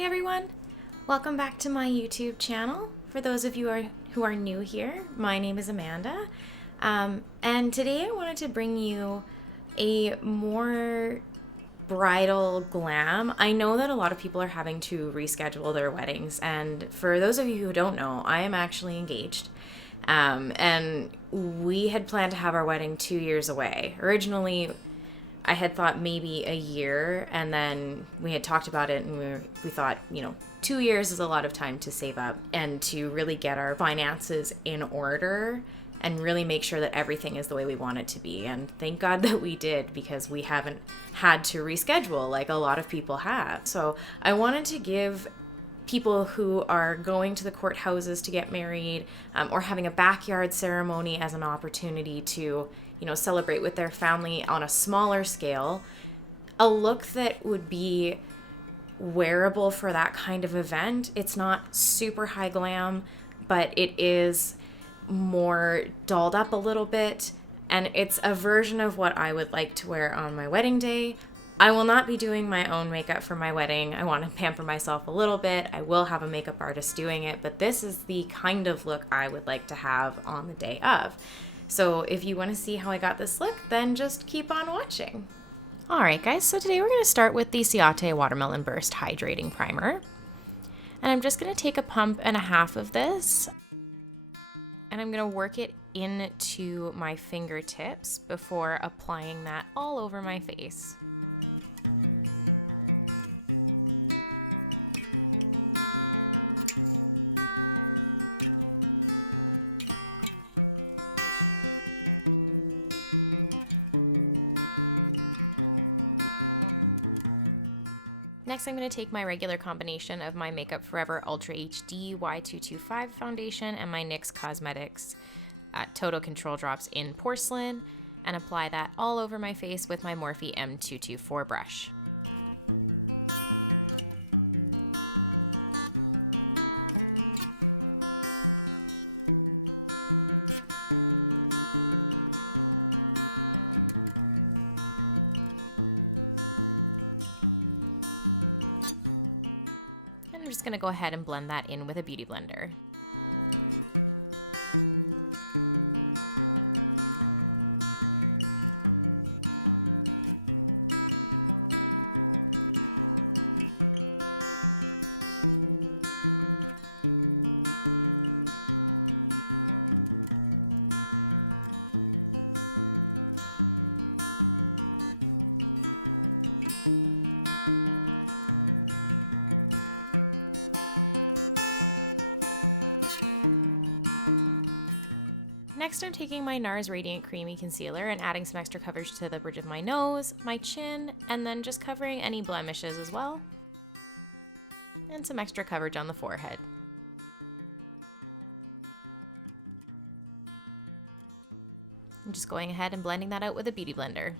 Hi everyone! Welcome back to my YouTube channel. For those of you who are new here, my name is Amanda. And today I wanted to bring you a more bridal glam. I know that a lot of people are having to reschedule their weddings, and for those of you who don't know, I am actually engaged. And we had planned to have our wedding 2 years away. Originally, I had thought maybe a year, and then we had talked about it, and we thought, 2 years is a lot of time to save up and to really get our finances in order and really make sure that everything is the way we want it to be. And thank God that we did, because we haven't had to reschedule like a lot of people have. So I wanted to give people who are going to the courthouses to get married, or having a backyard ceremony as an opportunity to celebrate with their family on a smaller scale, a look that would be wearable for that kind of event. It's not super high glam, but it is more dolled up a little bit, and it's a version of what I would like to wear on my wedding day. I will not be doing my own makeup for my wedding. I want to pamper myself a little bit. I will have a makeup artist doing it, but this is the kind of look I would like to have on the day of. So if you want to see how I got this look, then just keep on watching. Alright guys, so today we're going to start with the Ciate Watermelon Burst Hydrating Primer. And I'm just going to take a pump and a half of this, and I'm going to work it into my fingertips before applying that all over my face. Next, I'm going to take my regular combination of my Makeup Forever Ultra HD Y225 foundation and my NYX Cosmetics Total Control Drops in Porcelain, and apply that all over my face with my Morphe M224 brush. I'm just going to go ahead and blend that in with a beauty blender. Next, I'm taking my Nars Radiant Creamy Concealer and adding some extra coverage to the bridge of my nose, my chin, and then just covering any blemishes as well. And some extra coverage on the forehead. I'm just going ahead and blending that out with a beauty blender.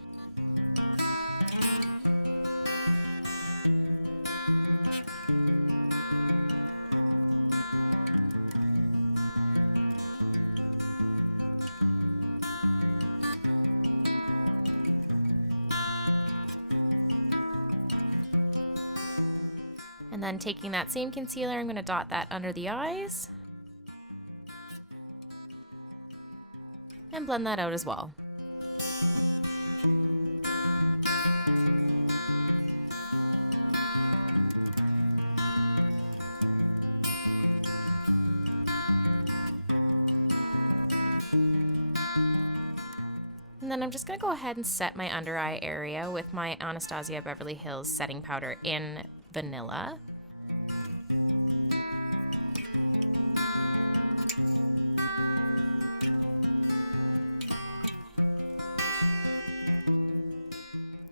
And then taking that same concealer, I'm going to dot that under the eyes. And blend that out as well. And then I'm just going to go ahead and set my under eye area with my Anastasia Beverly Hills setting powder in Vanilla.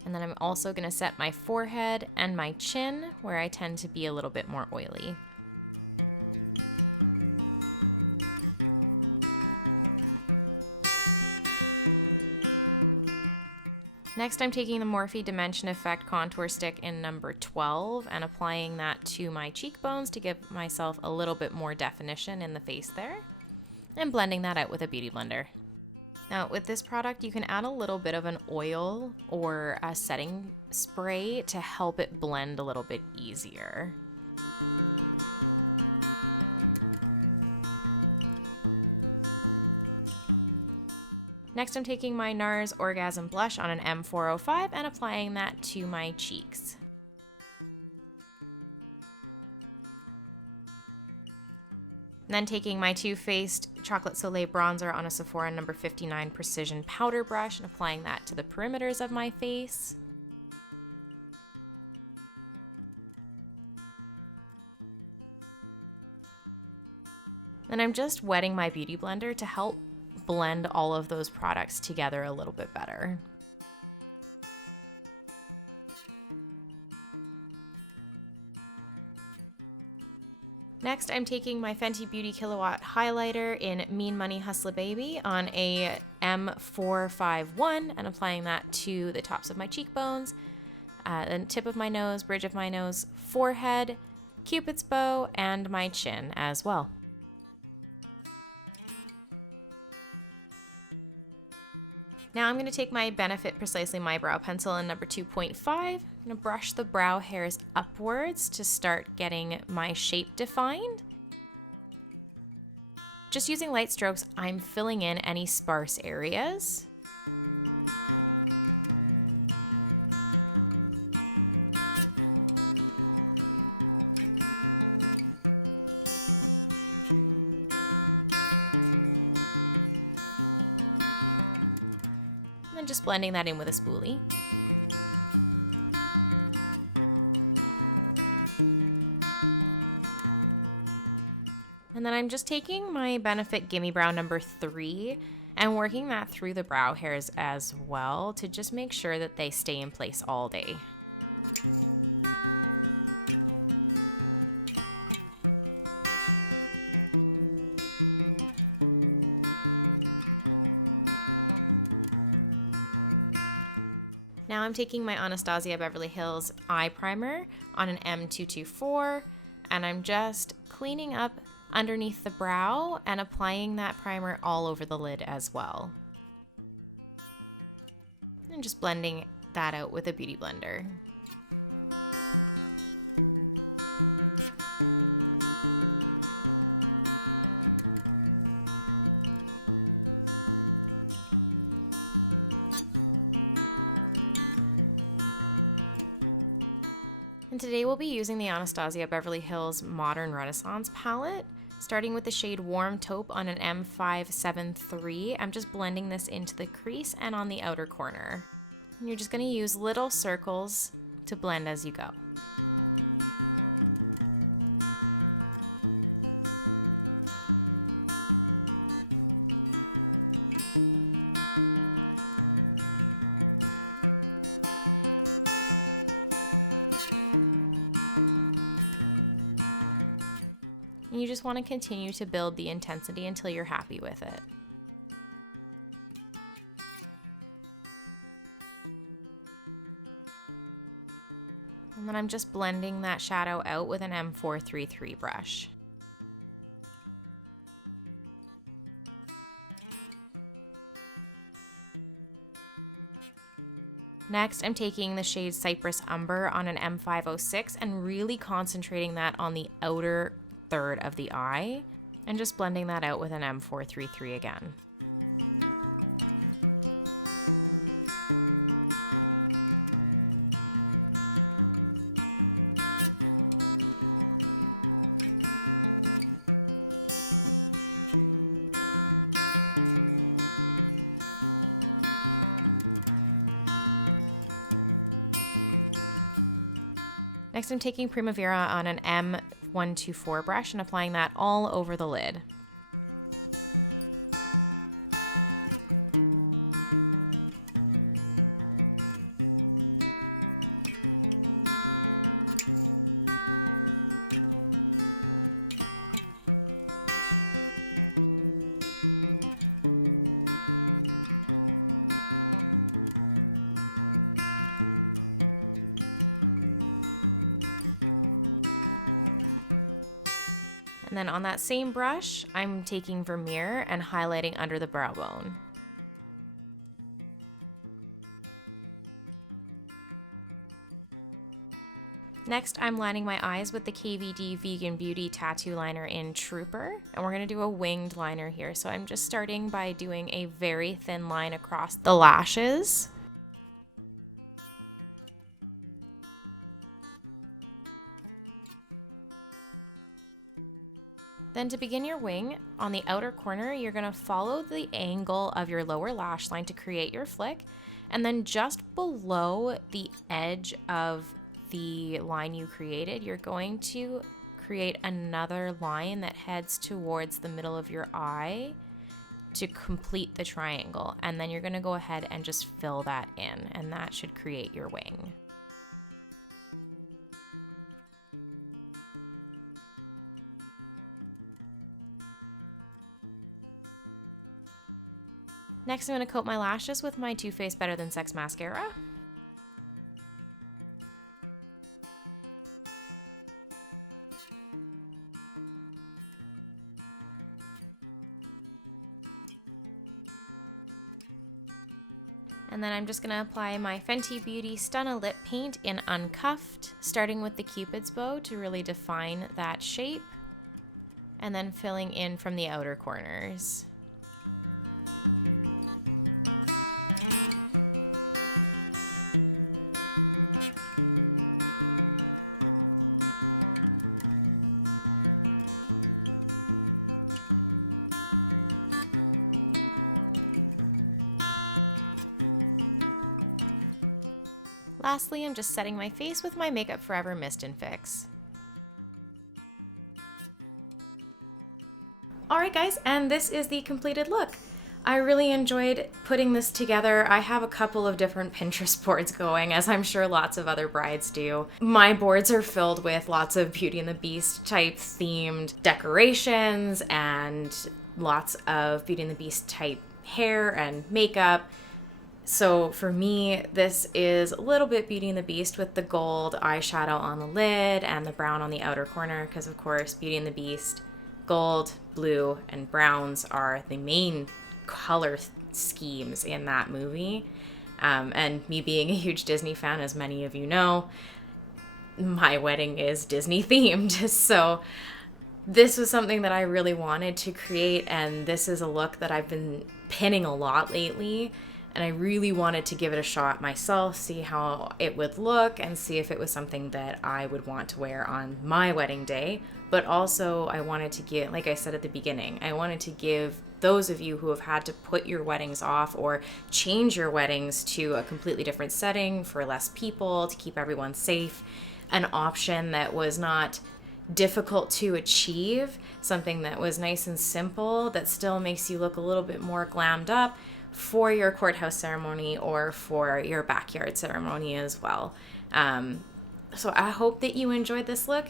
And then I'm also going to set my forehead and my chin, where I tend to be a little bit more oily. Next, I'm taking the Morphe Dimension Effect Contour Stick in number 12 and applying that to my cheekbones to give myself a little bit more definition in the face there, and blending that out with a beauty blender. Now, with this product, you can add a little bit of an oil or a setting spray to help it blend a little bit easier. Next, I'm taking my Nars Orgasm blush on an M405 and applying that to my cheeks. And then taking my TooFaced Chocolate Soleil bronzer on a Sephora number 59 Precision powder brush and applying that to the perimeters of my face. And I'm just wetting my beauty blender to help blend all of those products together a little bit better. Next, I'm taking my Fenty Beauty Killawatt highlighter in Mean Money Hustla Baby on a M451 and applying that to the tops of my cheekbones, the tip of my nose, bridge of my nose, forehead, Cupid's bow, and my chin as well. Now I'm going to take my Benefit Precisely My Brow Pencil in number 2.5. I'm going to brush the brow hairs upwards to start getting my shape defined. Just using light strokes, I'm filling in any sparse areas. And just blending that in with a spoolie. And then I'm just taking my Benefit Gimme Brow number 3 and working that through the brow hairs as well to just make sure that they stay in place all day. Now I'm taking my Anastasia Beverly Hills eye primer on an M224 and I'm just cleaning up underneath the brow and applying that primer all over the lid as well. And just blending that out with a beauty blender. And today we'll be using the Anastasia Beverly Hills Modern Renaissance palette, starting with the shade Warm Taupe on an M573. I'm just blending this into the crease and on the outer corner. And you're just going to use little circles to blend as you go. And you just want to continue to build the intensity until you're happy with it. And then I'm just blending that shadow out with an M433 brush. Next, I'm taking the shade Cypress Umber on an M506 and really concentrating that on the outer third of the eye and just blending that out with an M433 again. Next, I'm taking Primavera on an M124 brush and applying that all over the lid. And then on that same brush, I'm taking Vermeer and highlighting under the brow bone. Next, I'm lining my eyes with the KVD Vegan Beauty Tattoo Liner in Trooper, and we're going to do a winged liner here. So I'm just starting by doing a very thin line across the lashes. Then to begin your wing, on the outer corner, you're going to follow the angle of your lower lash line to create your flick, and then just below the edge of the line you created, you're going to create another line that heads towards the middle of your eye to complete the triangle. And then you're going to go ahead and just fill that in, and that should create your wing. Next, I'm going to coat my lashes with my TooFaced Better Than Sex mascara. And then I'm just going to apply my Fenty Beauty Stunna Lip Paint in Uncuffed, starting with the Cupid's bow to really define that shape, and then filling in from the outer corners. Lastly, I'm just setting my face with my Makeup Forever Mist and Fix. Alright guys, and this is the completed look. I really enjoyed putting this together. I have a couple of different Pinterest boards going, as I'm sure lots of other brides do. My boards are filled with lots of Beauty and the Beast type themed decorations and lots of Beauty and the Beast type hair and makeup. So for me, this is a little bit Beauty and the Beast with the gold eyeshadow on the lid and the brown on the outer corner, because of course Beauty and the Beast, gold, blue, and browns are the main color schemes in that movie. And me being a huge Disney fan, as many of you know, my wedding is Disney themed. So this was something that I really wanted to create, and this is a look that I've been pinning a lot lately. And I really wanted to give it a shot myself, see how it would look, and see if it was something that I would want to wear on my wedding day. But also I wanted to give, like I said at the beginning, I wanted to give those of you who have had to put your weddings off or change your weddings to a completely different setting for less people, to keep everyone safe, an option that was not difficult to achieve, something that was nice and simple, that still makes you look a little bit more glammed up for your courthouse ceremony or for your backyard ceremony as well. So I hope that you enjoyed this look.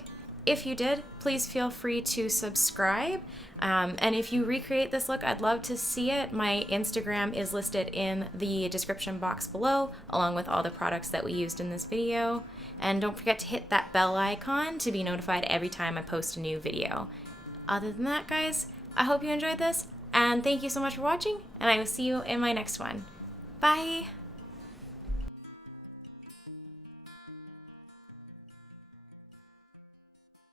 If you did, please feel free to subscribe. And if you recreate this look, I'd love to see it. My Instagram is listed in the description box below, along with all the products that we used in this video. And don't forget to hit that bell icon to be notified every time I post a new video. Other than that, guys, I hope you enjoyed this. And thank you so much for watching, and I will see you in my next one. Bye!